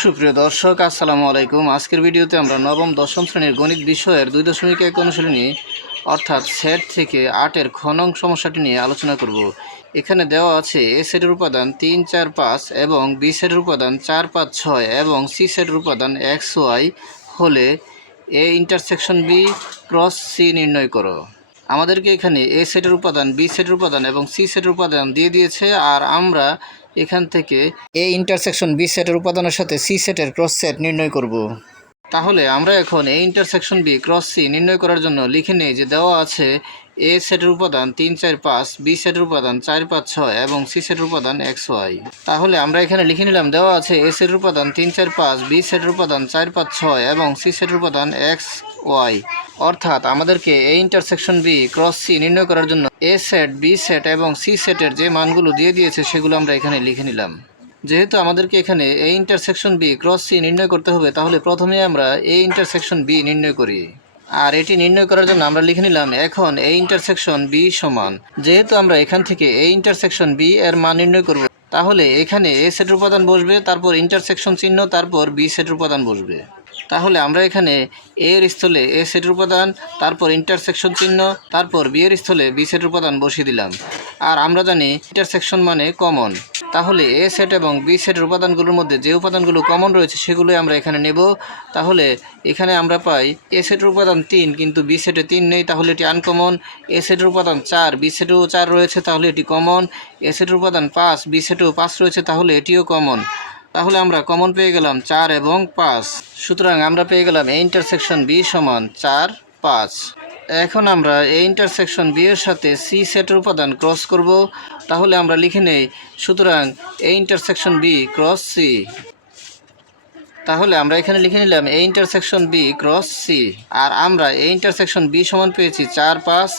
সুপ্রিয় দর্শক আসসালামু আলাইকুম। আজকের ভিডিওতে আমরা নবম দশম শ্রেণীর গণিত বিষয়ের 2.1 অনুশীলনী অর্থাৎ সেট থেকে 8-এর খ নং সমস্যাটি নিয়ে আলোচনা করব। এখানে দেওয়া আছে এ সেটের উপাদান 3, 4, 5 এবং বি সেটের উপাদান 4, 5, 6 এবং সি সেটের উপাদান এক্স ওয়াই হলে A intersection B cross C নির্ণয় করো। আমাদেরকে এখানে এ সেটের উপাদান, বি সেটের উপাদান এবং সি সেটের উপাদান দিয়ে দিয়েছে, আর আমরা এখান থেকে এ ইন্টারসেকশন বি সেটের উপাদানের সাথে সি সেটের ক্রস সেট নির্ণয় করব। তাহলে আমরা এখন A intersection B cross C নির্ণয় করার জন্য লিখে নেই যে দেওয়া আছে এ সেটের উপাদান 3, 4, 5, বি সেটের উপাদান 4, 5, 6 এবং সি সেটের উপাদান এক্স ওয়াই। তাহলে আমরা এখানে লিখে নিলাম দেওয়া আছে এ সেটের উপাদান 3, 4, 5, বি সেটের উপাদান 4, 5, 6 এবং সি সেটের উপাদান এক্স ওয়াই। অর্থাৎ আমাদেরকে A intersection B cross C নির্ণয় করার জন্য এ সেট, বি সেট এবং সি সেটের যে মানগুলো দিয়ে দিয়েছে সেগুলো আমরা এখানে লিখে নিলাম। যেহেতু আমাদেরকে এখানে A intersection B cross C নির্ণয় করতে হবে, তাহলে প্রথমে আমরা এ ইন্টারসেকশন বি নির্ণয় করি। আর এটি নির্ণয় করার জন্য আমরা লিখে নিলাম এখন এ ইন্টারসেকশন বি সমান, যেহেতু আমরা এখান থেকে এ ইন্টারসেকশন বি এর মান নির্ণয় করব, তাহলে এখানে এ সেটের উপাদান বসবে, তারপর ইন্টারসেকশন চিহ্ন, তারপর বি সেটের উপাদান বসবে। তাহলে আমরা এখানে এ এর স্থলে এ সেটের উপাদান, তারপর ইন্টারসেকশন চিহ্ন, তারপর বি এর স্থলে বি সেটের উপাদান বসিয়ে দিলাম। আর আমরা জানি ইন্টারসেকশন মানে কমন, তাহলে এ সেট এবং বি সেটের উপাদানগুলোর মধ্যে যে উপাদানগুলো কমন রয়েছে সেগুলোই আমরা এখানে নেব। তাহলে এখানে আমরা পাই এ সেটের উপাদান 3 কিন্তু বি সেটে 3 নেই, তাহলে এটি আনকমন। এ সেটের উপাদান 4, বি সেটেও 4 রয়েছে, তাহলে এটি কমন। এ সেটের উপাদান 5, বি সেটেও 5 রয়েছে, তাহলে এটিও কমন। তাহলে আমরা কমন পেয়ে গেলাম 4 এবং 5। সুতরাং আমরা পেয়ে গেলাম এ ইন্টারসেকশন বি সমান 4, 5। এখন আমরা এ ইন্টারসেকশন বি এর সাথে সি সেটের উপাদান ক্রস করব। তাহলে আমরা লিখে নেই সুতরাং A intersection B cross C. তাহলে আমরা এখানে লিখে নিলাম A intersection B cross C. আর আমরা এ ইন্টারসেকশন বি সমান পেয়েছি 4, 5,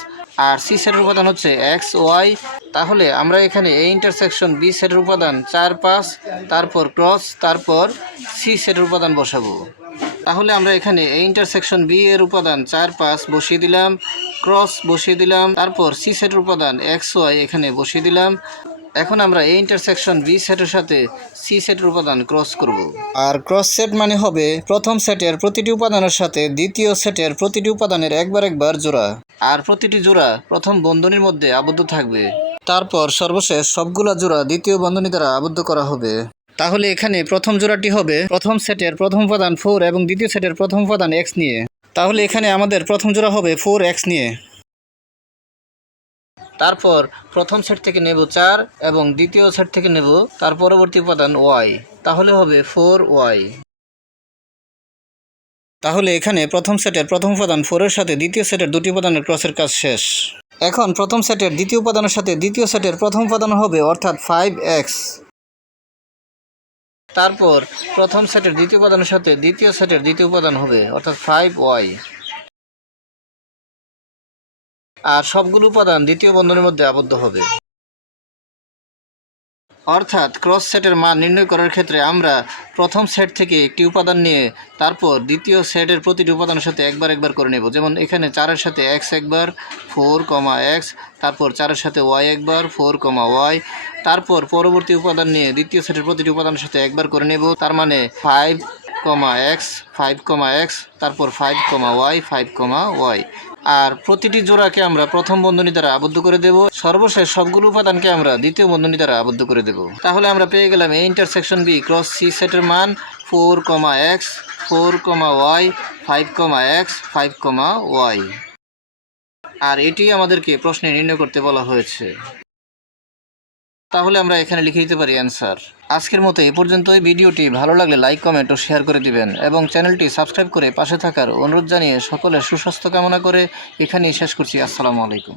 আর সি সেটের উপাদান হচ্ছে এক্স ওয়াই। তাহলে আমরা এখানে এ ইন্টারসেকশন বি সেটের উপাদান 4, 5, তারপর ক্রস, তারপর সি সেটের উপাদান বসাবো। তাহলে আমরা এখানে এ ইন্টারসেকশন বি এর উপাদান 4, 5 বসিয়ে দিলাম, ক্রস বসিয়ে দিলাম, তারপর সি সেটের উপাদান এক্স ওয়াই এখানে বসিয়ে দিলাম। এখন আমরা এ ইন্টারসেকশন বি সেটের সাথে সি সেটের উপাদান ক্রস করব। আর ক্রস সেট মানে হবে প্রথম সেটের প্রতিটি উপাদানের সাথে দ্বিতীয় সেটের প্রতিটি উপাদানের একবার জোড়া, আর প্রতিটি জোড়া প্রথম বন্ধনীর মধ্যে আবদ্ধ থাকবে। তারপর সর্বশেষ সবগুলা জোড়া দ্বিতীয় বন্ধনী দ্বারা আবদ্ধ করা হবে। তাহলে এখানে প্রথম জোড়াটি হবে প্রথম সেটের প্রথম উপাদান 4 এবং দ্বিতীয় সেটের প্রথম উপাদান x নিয়ে। তাহলে এখানে আমাদের প্রথম জোড়া হবে 4x নিয়ে। তারপর প্রথম সেট থেকে নেব 4 এবং দ্বিতীয় সেট থেকে নেব তার পরবর্তী উপাদান y, তাহলে হবে 4y। তাহলে এখানে প্রথম সেটের প্রথম উপাদান 4 এর সাথে দ্বিতীয় সেটের দুটি উপাদানের ক্রসের কাজ শেষ। এখন প্রথম সেটের দ্বিতীয় উপাদানের সাথে দ্বিতীয় সেটের প্রথম উপাদান হবে অর্থাৎ 5x। তারপর প্রথম সেটের দ্বিতীয় উপাদানের সাথে দ্বিতীয় সেটের দ্বিতীয় উপাদান হবে অর্থাৎ 5y। আর সবগুলো উপাদান দ্বিতীয় বন্ধনীর মধ্যে আবদ্ধ হবে। অর্থাৎ ক্রস সেটের মান নির্ণয় করার ক্ষেত্রে আমরা প্রথম সেট থেকে একটি উপাদান নিয়ে তারপর দ্বিতীয় সেটের প্রতিটি উপাদানের সাথে একবার করে নেব। যেমন এখানে 4-এর সাথে x একবার, 4, x, তারপর 4-এর সাথে y একবার, 4, y, তারপর পরবর্তী উপাদান নিয়ে দ্বিতীয় সেটের প্রতিটি উপাদানের সাথে একবার করে নেব। তার মানে 5, x, 5, x, তারপর 5, y, 5, y। আর প্রতিটি জোড়াকে আমরা প্রথম বন্ধনী দ্বারা আবদ্ধ করে দেব। সর্বশেষ সবগুলো উপাদানকে আমরা দ্বিতীয় বন্ধনী দ্বারা আবদ্ধ করে দেব। তাহলে আমরা পেয়ে গেলাম A intersection B cross C সেটের মান 4, x, 4, y, 5, x, 5, y। আর এটি আমাদেরকে প্রশ্নে নির্ণয় করতে বলা হয়েছে। তাহলে আমরা এখানে লিখে দিতে পারি অ্যান্সার। আজকের মতো এই পর্যন্তই। ভিডিওটি ভালো লাগলে লাইক, কমেন্ট ও শেয়ার করে দিবেন এবং চ্যানেলটি সাবস্ক্রাইব করে পাশে থাকার অনুরোধ জানিয়ে সকলের সুস্বাস্থ্য কামনা করে এখানেই শেষ করছি। আসসালামু আলাইকুম।